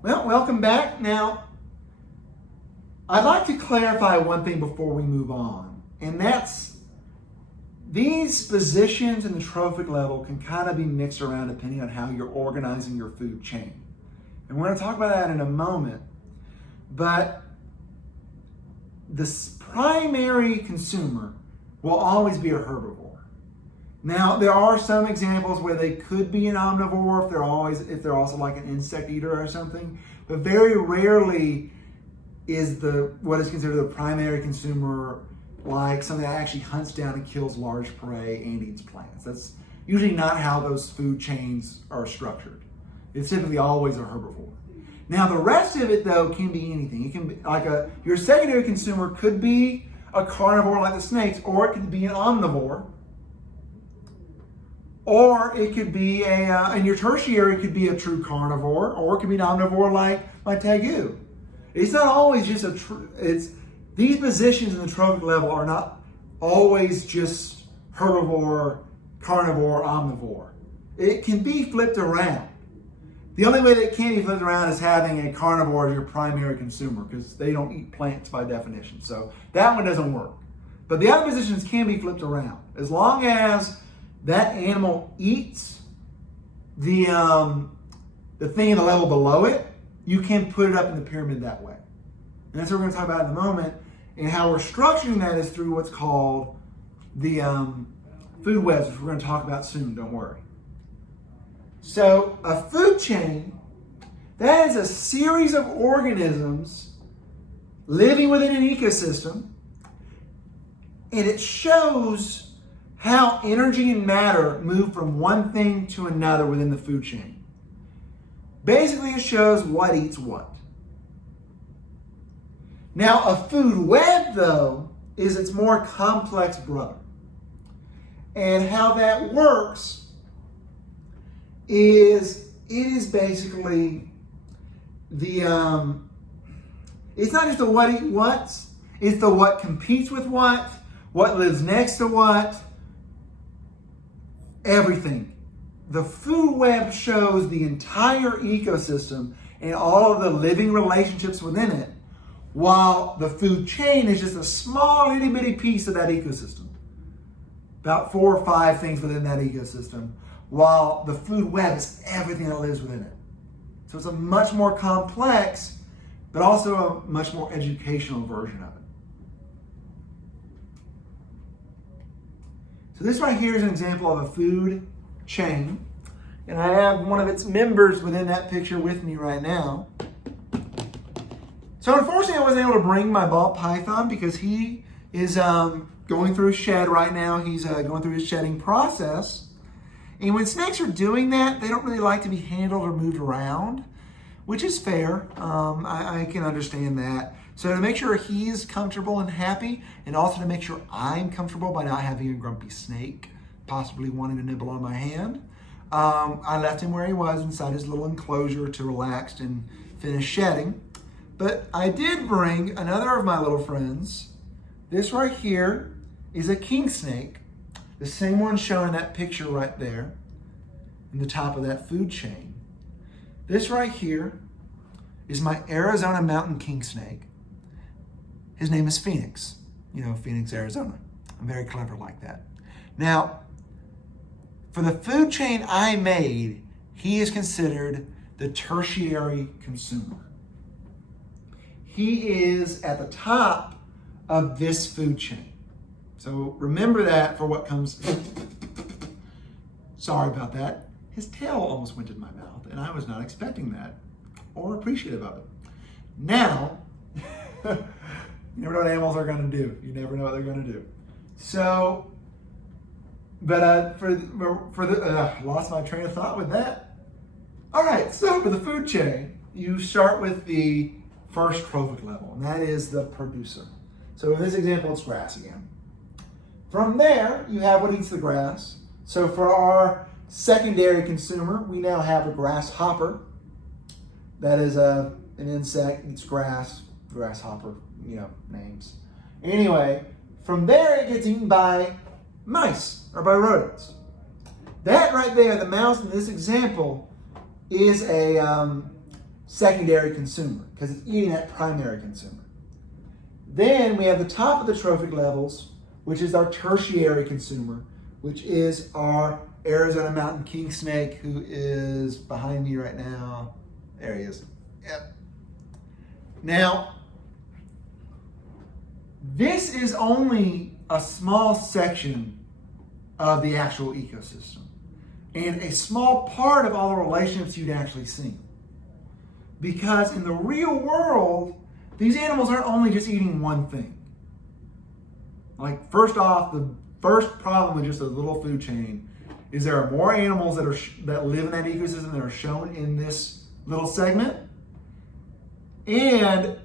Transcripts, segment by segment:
Well, welcome back. Now, I'd like to clarify one thing before we move on, and that's these positions in the trophic level can kind of be mixed around depending on how you're organizing your food chain. And we're going to talk about that in a moment, but the primary consumer will always be a herbivore. Now, there are some examples where they could be an omnivore if they're also like an insect eater or something, but very rarely is what is considered the primary consumer like something that actually hunts down and kills large prey and eats plants. That's usually not how those food chains are structured. It's typically always a herbivore. Now, the rest of it though can be anything. It can be like your secondary consumer could be a carnivore like the snakes, or it could be an omnivore. Or it could be and your tertiary could be a true carnivore, or it could be an omnivore like tegu. It's not always just these positions in the trophic level are not always just herbivore, carnivore, omnivore. It can be flipped around. The only way that it can be flipped around is having a carnivore as your primary consumer, because they don't eat plants by definition. So that one doesn't work. But the other positions can be flipped around. As long as that animal eats the thing in the level below it, you can put it up in the pyramid that way. And that's what we're going to talk about in a moment. And how we're structuring that is through what's called the food webs, which we're going to talk about soon, don't worry. So a food chain, that is a series of organisms living within an ecosystem, and it shows how energy and matter move from one thing to another within the food chain. Basically, it shows what eats what. Now, a food web, though, is its more complex brother. And how that works is it is basically it's not just the what eat what's, it's the what competes with what lives next to what, everything. The food web shows the entire ecosystem and all of the living relationships within it, while the food chain is just a small itty bitty piece of that ecosystem. About 4 or 5 things within that ecosystem, while the food web is everything that lives within it. So it's a much more complex, but also a much more educational version of it. So this right here is an example of a food chain. And I have one of its members within that picture with me right now. So unfortunately, I wasn't able to bring my ball python because he is going through his shed right now. He's going through his shedding process. And when snakes are doing that, they don't really like to be handled or moved around, which is fair. I can understand that. So to make sure he's comfortable and happy, and also to make sure I'm comfortable by not having a grumpy snake possibly wanting to nibble on my hand, I left him where he was inside his little enclosure to relax and finish shedding. But I did bring another of my little friends. This right here is a king snake, the same one shown in that picture right there in the top of that food chain. This right here is my Arizona mountain king snake. His name is Phoenix. You know, Phoenix, Arizona. I'm very clever like that. Now, for the food chain I made, he is considered the tertiary consumer. He is at the top of this food chain. So remember that for what comes. Sorry about that. His tail almost went in my mouth, and I was not expecting that or appreciative of it. Now, you never know what animals are going to do. You never know what they're going to do. So, but lost my train of thought with that. All right, so for the food chain, you start with the first trophic level, and that is the producer. So in this example, it's grass again. From there, you have what eats the grass. So for our secondary consumer, we now have a grasshopper. That is an insect, eats grass, grasshopper, names. Anyway, from there it gets eaten by mice or by rodents. That right there, the mouse in this example, is a secondary consumer because it's eating that primary consumer. Then we have the top of the trophic levels, which is our tertiary consumer, which is our Arizona mountain king snake, who is behind me right now. There he is. Yep. Now, this is only a small section of the actual ecosystem and a small part of all the relationships you'd actually see. Because in the real world, these animals aren't only just eating one thing. Like, first off, the first problem with just a little food chain is there are more animals that live in that ecosystem that are shown in this little segment. And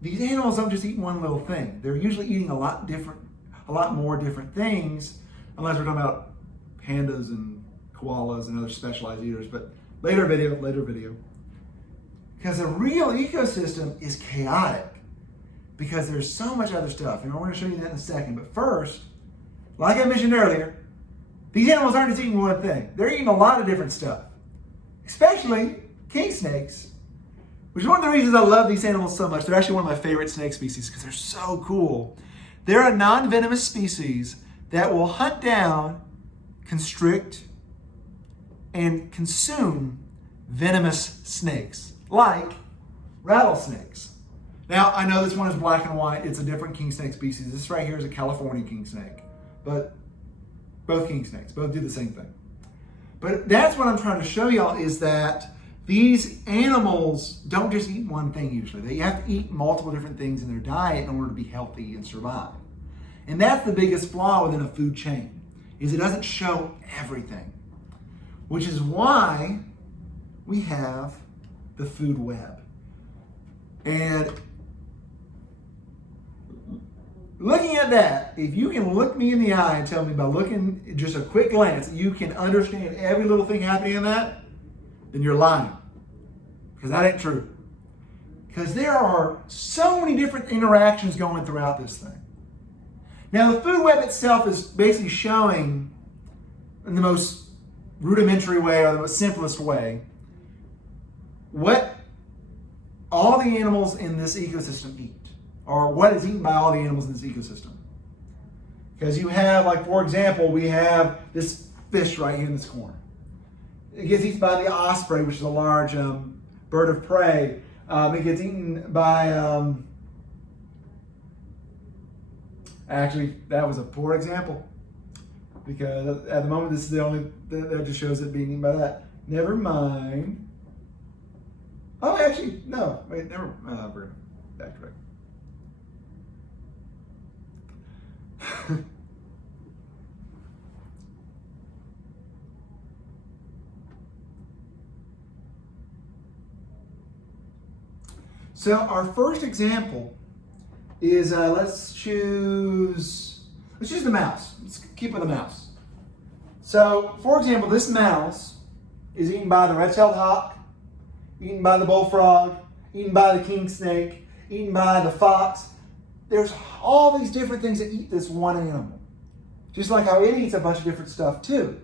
these animals don't just eat one little thing. They're usually eating a lot more different things, unless we're talking about pandas and koalas and other specialized eaters, but later video. Because a real ecosystem is chaotic because there's so much other stuff. And I want to show you that in a second. But first, like I mentioned earlier, these animals aren't just eating one thing. They're eating a lot of different stuff, especially king snakes, which is one of the reasons I love these animals so much. They're actually one of my favorite snake species because they're so cool. They're a non-venomous species that will hunt down, constrict, and consume venomous snakes, like rattlesnakes. Now, I know this one is black and white. It's a different king snake species. This right here is a California king snake, but both king snakes, both do the same thing. But that's what I'm trying to show y'all is that these animals don't just eat one thing usually. They have to eat multiple different things in their diet in order to be healthy and survive. And that's the biggest flaw within a food chain, is it doesn't show everything, which is why we have the food web. And looking at that, if you can look me in the eye and tell me by looking just a quick glance, you can understand every little thing happening in that, then you're lying. Because that ain't true. Because there are so many different interactions going throughout this thing. Now, the food web itself is basically showing in the most rudimentary way or the most simplest way what all the animals in this ecosystem eat, or what is eaten by all the animals in this ecosystem. Because you have, like, for example, we have this fish right here in this corner. It gets eaten by the osprey, which is a large bird of prey. It gets eaten by, actually, that was a poor example. Because at the moment, this is the only, that just shows it being eaten by that. Never mind. Oh, actually, no. Wait, never, we're going to backtrack. So our first example is, let's choose the mouse. Let's keep with the mouse. So, for example, this mouse is eaten by the red-tailed hawk, eaten by the bullfrog, eaten by the king snake, eaten by the fox. There's all these different things that eat this one animal. Just like how it eats a bunch of different stuff too.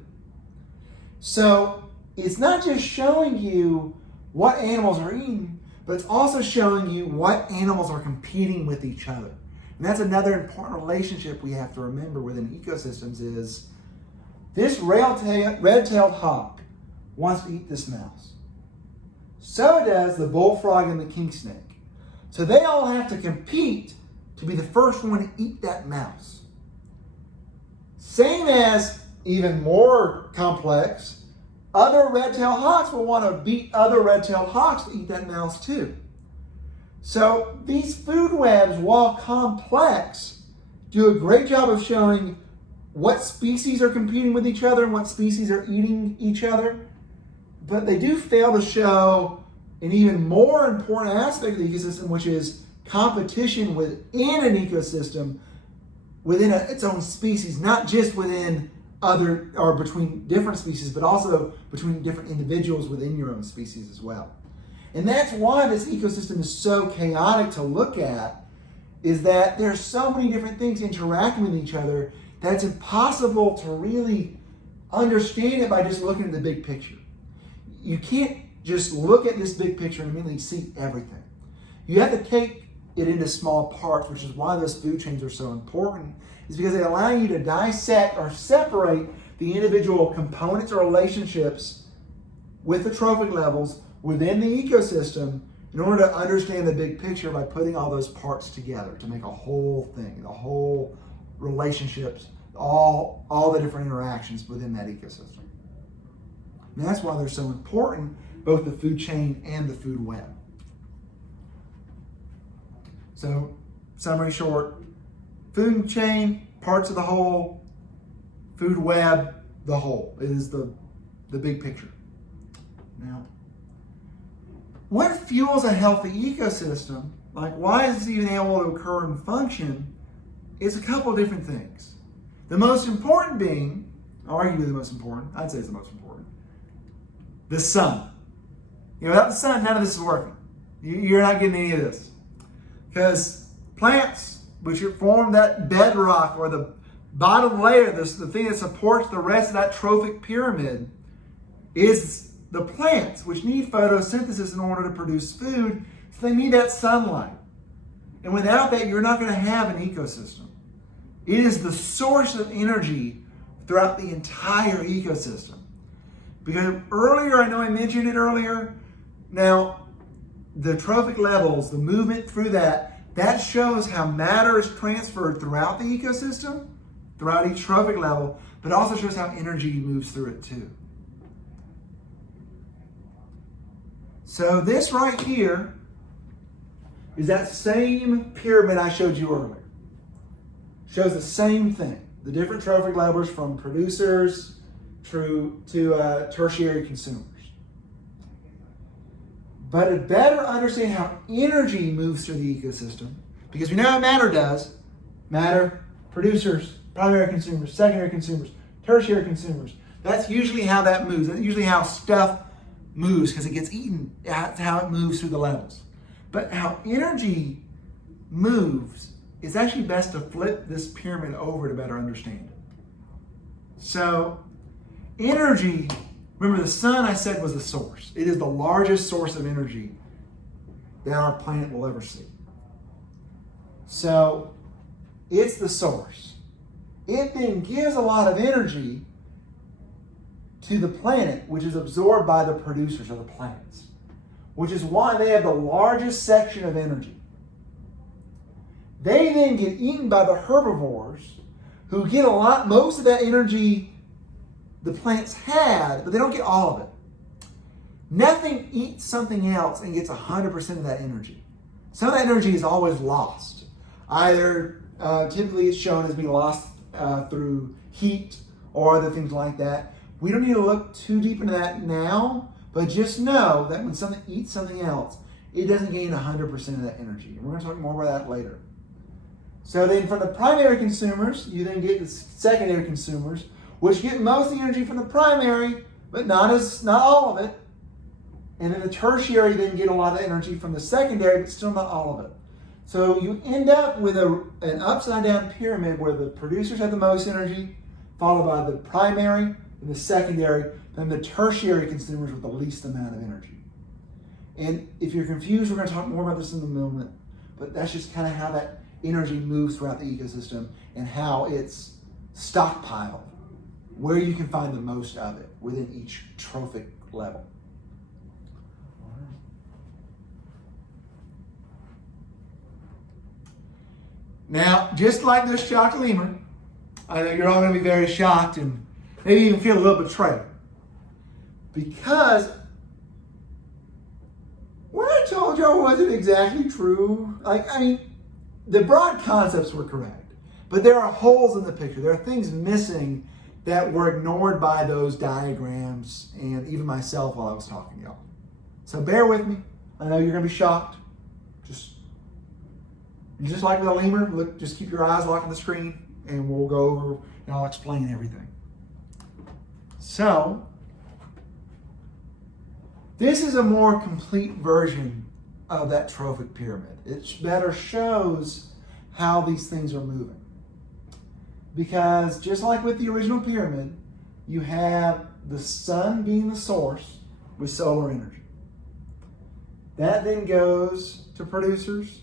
So it's not just showing you what animals are eating, but it's also showing you what animals are competing with each other. And that's another important relationship we have to remember within ecosystems is this red-tailed hawk wants to eat this mouse. So does the bullfrog and the king snake. So they all have to compete to be the first one to eat that mouse. Same as, even more complex, other red-tailed hawks will want to beat other red-tailed hawks to eat that mouse too. So these food webs, while complex, do a great job of showing what species are competing with each other and what species are eating each other. But they do fail to show an even more important aspect of the ecosystem, which is competition within an ecosystem, within its own species, not just within other or between different species, but also between different individuals within your own species as well. And that's why this ecosystem is so chaotic to look at, is that there's so many different things interacting with each other that it's impossible to really understand it by just looking at the big picture. You can't just look at this big picture and immediately see everything. You have to take it into small parts, which is why those food chains are so important, is because they allow you to dissect or separate the individual components or relationships with the trophic levels within the ecosystem in order to understand the big picture by putting all those parts together to make a whole thing, the whole relationships, all the different interactions within that ecosystem. And that's why they're so important, both the food chain and the food web. So, summary short, food chain, parts of the whole, food web, the whole is the big picture. Now, what fuels a healthy ecosystem, like why is this even able to occur and function, is a couple of different things. The most important being, arguably the most important, I'd say it's the most important, the sun. Without the sun, none of this is working. You're not getting any of this. Because plants, which form that bedrock or the bottom layer, the thing that supports the rest of that trophic pyramid, is the plants, which need photosynthesis in order to produce food. So they need that sunlight. And without that, you're not going to have an ecosystem. It is the source of energy throughout the entire ecosystem. Because earlier, I know I mentioned it earlier, now the trophic levels, the movement through that shows how matter is transferred throughout the ecosystem, throughout each trophic level, but also shows how energy moves through it too. So this right here is that same pyramid I showed you earlier. Shows the same thing. The different trophic levels from producers to tertiary consumers. But to better understand how energy moves through the ecosystem, because we know how matter does, matter, producers, primary consumers, secondary consumers, tertiary consumers, that's usually how that moves. That's usually how stuff moves because it gets eaten. That's how it moves through the levels. But how energy moves, it's actually best to flip this pyramid over to better understand it. So energy, remember the sun I said was the source. It is the largest source of energy that our planet will ever see. So it's the source. It then gives a lot of energy to the planet, which is absorbed by the producers of the plants, which is why they have the largest section of energy. They then get eaten by the herbivores, who get most of that energy the plants had, but they don't get all of it. Nothing eats something else and gets 100% of that energy. Some of that energy is always lost. Either, typically it's shown as being lost through heat or other things like that. We don't need to look too deep into that now, but just know that when something eats something else, it doesn't gain 100% of that energy. And we're going to talk more about that later. So then from the primary consumers, you then get the secondary consumers, which get most of the energy from the primary, but not all of it. And then the tertiary then get a lot of energy from the secondary, but still not all of it. So you end up with an upside down pyramid where the producers have the most energy, followed by the primary and the secondary, then the tertiary consumers with the least amount of energy. And if you're confused, we're going to talk more about this in a moment, but that's just kind of how that energy moves throughout the ecosystem and how it's stockpiled, where you can find the most of it within each trophic level. Now, just like this shocked lemur, I know you're all going to be very shocked and maybe even feel a little betrayed. Because what I told y'all wasn't exactly true. The broad concepts were correct, but there are holes in the picture. There are things missing that were ignored by those diagrams and even myself while I was talking to y'all. So bear with me. I know you're going to be shocked. Just like with a lemur, just keep your eyes locked on the screen and we'll go over and I'll explain everything. So, this is a more complete version of that trophic pyramid. It better shows how these things are moving. Because just like with the original pyramid, you have the sun being the source with solar energy. That then goes to producers,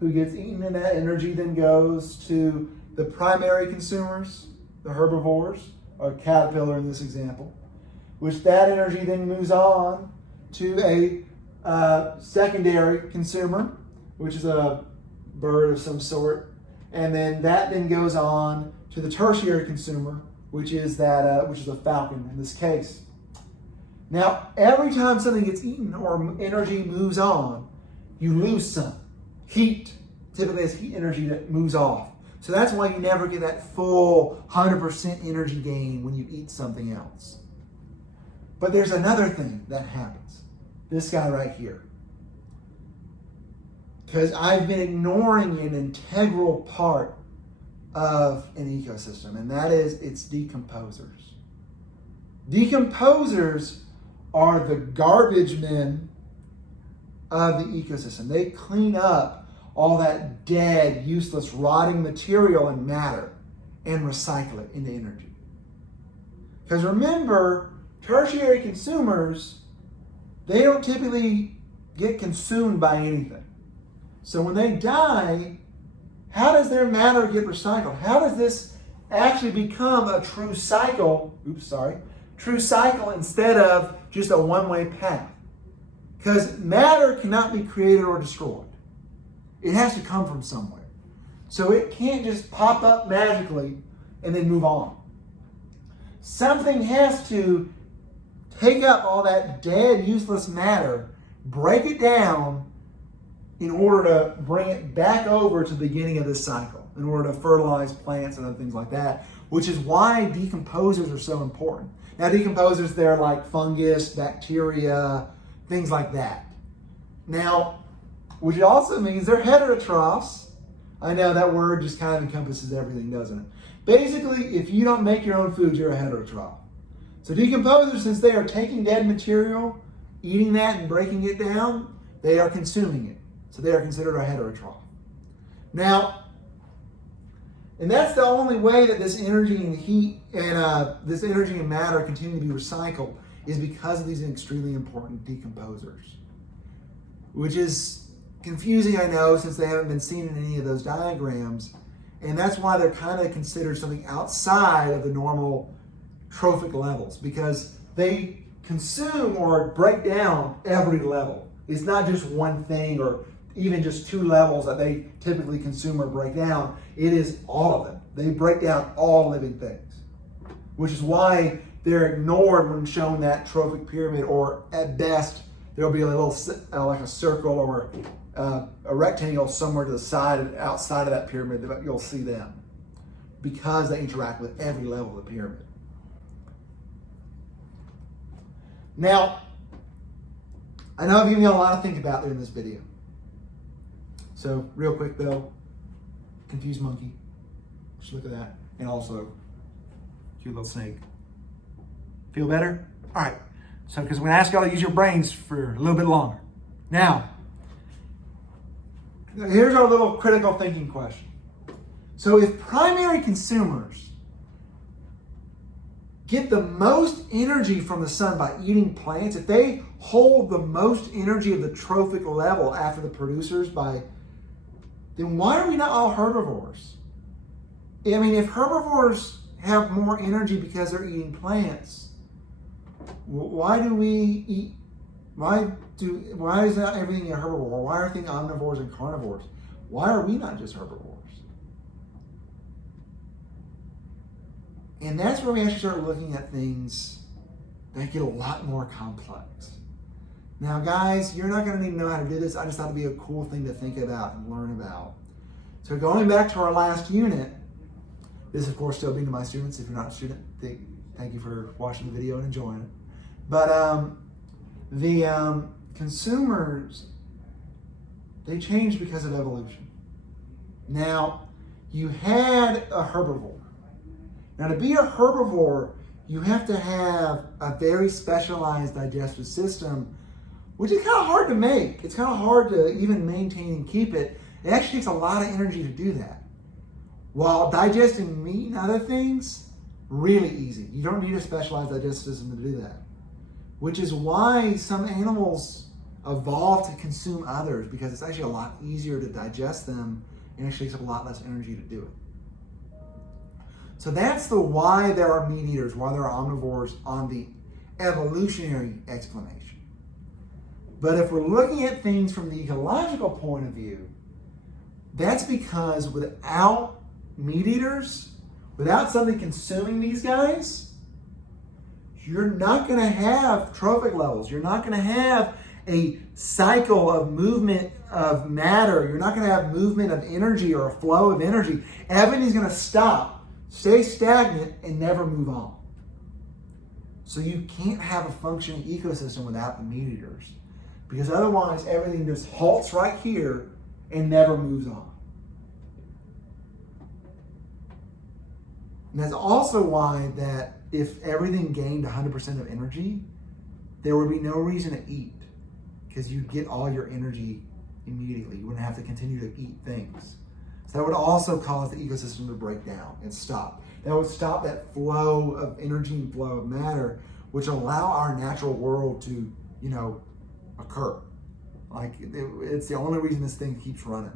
who gets eaten, and that energy then goes to the primary consumers, the herbivores, or caterpillar in this example, which that energy then moves on to a secondary consumer, which is a bird of some sort, and then that then goes on to the tertiary consumer, which is a falcon in this case. Now, every time something gets eaten or energy moves on, you lose some heat. Typically, it's heat energy that moves off. So that's why you never get that full 100% energy gain when you eat something else. But there's another thing that happens. This guy right here. Because I've been ignoring an integral part of an ecosystem, and that is its decomposers. Decomposers are the garbage men of the ecosystem. They clean up all that dead, useless, rotting material and matter and recycle it into energy. Because remember, tertiary consumers, they don't typically get consumed by anything. So when they die, how does their matter get recycled? How does this actually become a true cycle? True cycle instead of just a one-way path. Because matter cannot be created or destroyed. It has to come from somewhere. So it can't just pop up magically and then move on. Something has to take up all that dead, useless matter, break it down in order to bring it back over to the beginning of this cycle, in order to fertilize plants and other things like that, which is why decomposers are so important. Now, decomposers, they're like fungus, bacteria, things like that. Now, which also means they're heterotrophs. I know that word just kind of encompasses everything, doesn't it? Basically, if you don't make your own food, you're a heterotroph. So decomposers, since they are taking dead material, eating that and breaking it down, they are consuming it. So they are considered a heterotroph. Now, and that's the only way that this energy and heat and this energy and matter continue to be recycled is because of these extremely important decomposers. Which is confusing, I know, since they haven't been seen in any of those diagrams. And that's why they're kind of considered something outside of the normal trophic levels, because they consume or break down every level. It's not just one thing or even just two levels that they typically consume or break down. It is all of them. They break down all living things, which is why they're ignored when shown that trophic pyramid, or at best, there'll be a little like a circle or a rectangle somewhere to the side, outside of that pyramid that you'll see them, because they interact with every level of the pyramid. Now, I know I've given you a lot to think about there in this video. So real quick though, confused monkey, just look at that, and also cute little snake. Feel better? All right. So, because I'm going to ask y'all to use your brains for a little bit longer. Now, here's our little critical thinking question. So, if primary consumers get the most energy from the sun by eating plants, if they hold the most energy of the trophic level after the producers then why are we not all herbivores? I mean, if herbivores have more energy because they're eating plants, why do we eat? Why is not everything a herbivore? Why are things omnivores and carnivores? Why are we not just herbivores? And that's where we actually start looking at things that get a lot more complex. Now, guys, you're not going to need to know how to do this. I just thought it'd be a cool thing to think about and learn about. So going back to our last unit, this, of course, still being to my students. If you're not a student, thank you for watching the video and enjoying it. But the consumers, they changed because of evolution. Now, you had a herbivore. Now, to be a herbivore, you have to have a very specialized digestive system, which is kind of hard to make. It's kind of hard to even maintain and keep it. It actually takes a lot of energy to do that. While digesting meat and other things, really easy. You don't need a specialized digestive system to do that. Which is why some animals evolved to consume others because it's actually a lot easier to digest them and actually takes up a lot less energy to do it. So that's the why there are meat eaters, why there are omnivores on the evolutionary explanation. But if we're looking at things from the ecological point of view, that's because without meat eaters, without something consuming these guys, you're not going to have trophic levels. You're not going to have a cycle of movement of matter. You're not going to have movement of energy or a flow of energy. Everything's going to stop, stay stagnant, and never move on. So you can't have a functioning ecosystem without the meat eaters, because otherwise everything just halts right here and never moves on. And that's also why that if everything gained 100% of energy, there would be no reason to eat, because you'd get all your energy immediately. You wouldn't have to continue to eat things. So that would also cause the ecosystem to break down and stop. That would stop that flow of energy and flow of matter, which allow our natural world to, occur. Like, it's the only reason this thing keeps running.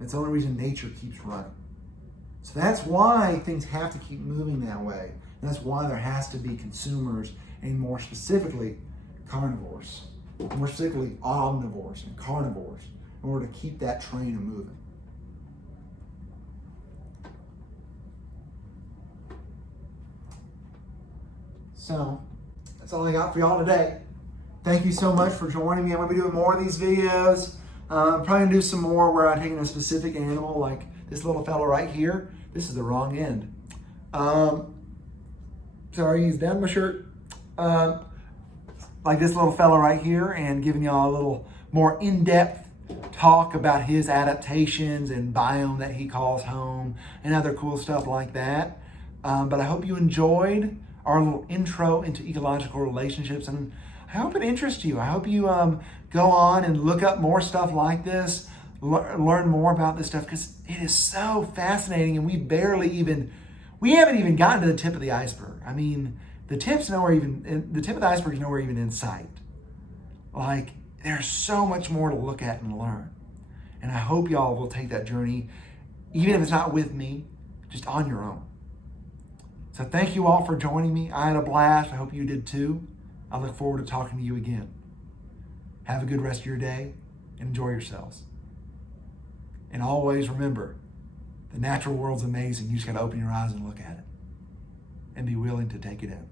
It's the only reason nature keeps running. So that's why things have to keep moving that way. And that's why there has to be consumers, and more specifically, carnivores. More specifically, omnivores and carnivores, in order to keep that train moving. So, that's all I got for y'all today. Thank you so much for joining me. I'm going to be doing more of these videos. I'm probably going to do some more where I'm taking a specific animal, like this little fella right here. This is the wrong end. Sorry, he's down my shirt. Like this little fella right here, and giving y'all a little more in-depth talk about his adaptations and biome that he calls home and other cool stuff like that. But I hope you enjoyed our little intro into ecological relationships, and I hope it interests you. I hope you go on and look up more stuff like this, learn more about this stuff, because it is so fascinating, and we haven't even gotten to the tip of the iceberg. I mean, the tip of the iceberg is nowhere even in sight. Like, there's so much more to look at and learn. And I hope y'all will take that journey, even if it's not with me, just on your own. So thank you all for joining me. I had a blast. I hope you did too. I look forward to talking to you again. Have a good rest of your day and enjoy yourselves. And always remember, the natural world's amazing. You just got to open your eyes and look at it and be willing to take it in.